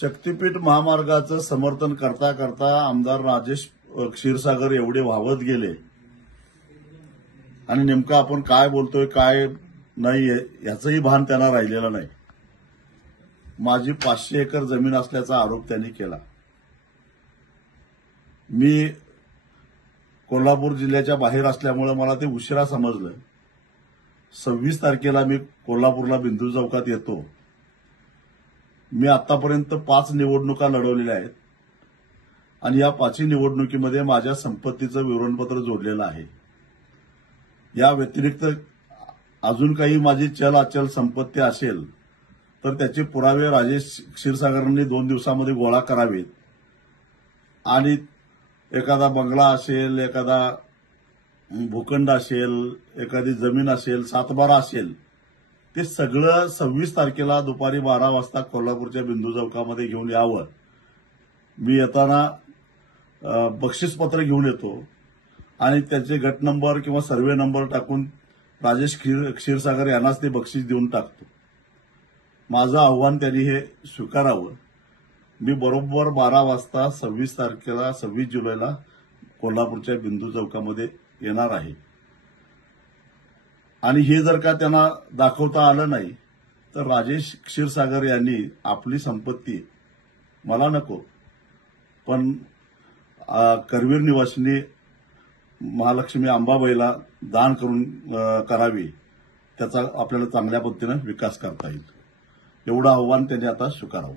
शक्तीपीठ महामार्गाचं समर्थन करता करता आमदार राजेश क्षीरसागर एवढे वाहवत गेले आणि नेमकं आपण काय बोलतोय काय नाही याचंही भान त्यांना राहिलेलं नाही. माझी 500 एकर जमीन असल्याचा आरोप त्यांनी केला. मी कोल्हापूर जिल्ह्याच्या बाहेर असल्यामुळे मला ते उशिरा समजलं. 26 तारखेला मी कोल्हापूरला बिंदू चौकात येतो. मी आतापर्यंत 5 निवडणुका लढवलेल्या आहेत आणि या 5 निवडणुकीमध्ये माझ्या संपत्तीचं विवरणपत्र जोडलेलं आहे. या व्यतिरिक्त अजून काही माझी चल अचल संपत्ती असेल तर त्याचे पुरावे राजेश क्षीरसागरांनी 2 दिवसामध्ये गोळा करावेत आणि एखादा बंगला असेल, एखादा भूखंड असेल, एखादी जमीन असेल, सातबारा असेल, ते सगळं 26 तारखेला दुपारी 12 वाजता कोल्हापूरच्या बिंदू चौकामध्ये घेऊन यावं. मी येताना बक्षीसपत्र घेऊन येतो आणि त्याचे गट नंबर किंवा सर्वे नंबर टाकून राजेश क्षीरसागर यांनाच ते बक्षीस देऊन टाकतो. माझं आव्हान त्यांनी हे स्वीकारावं. मी बरोबर 12 वाजता 26 जुलैला कोल्हापूरच्या बिंदू चौकामध्ये येणार आहे आणि हे जर का त्यांना दाखवता आलं नाही तर राजेश क्षीरसागर यांनी आपली संपत्ती मला नको पण करवीर निवासिनी महालक्ष्मी अंबाबाईला दान करावी. त्याचा आपल्याला चांगल्या पद्धतीनं विकास करता येईल. एवढं आव्हान त्यांनी आता स्वीकारावं.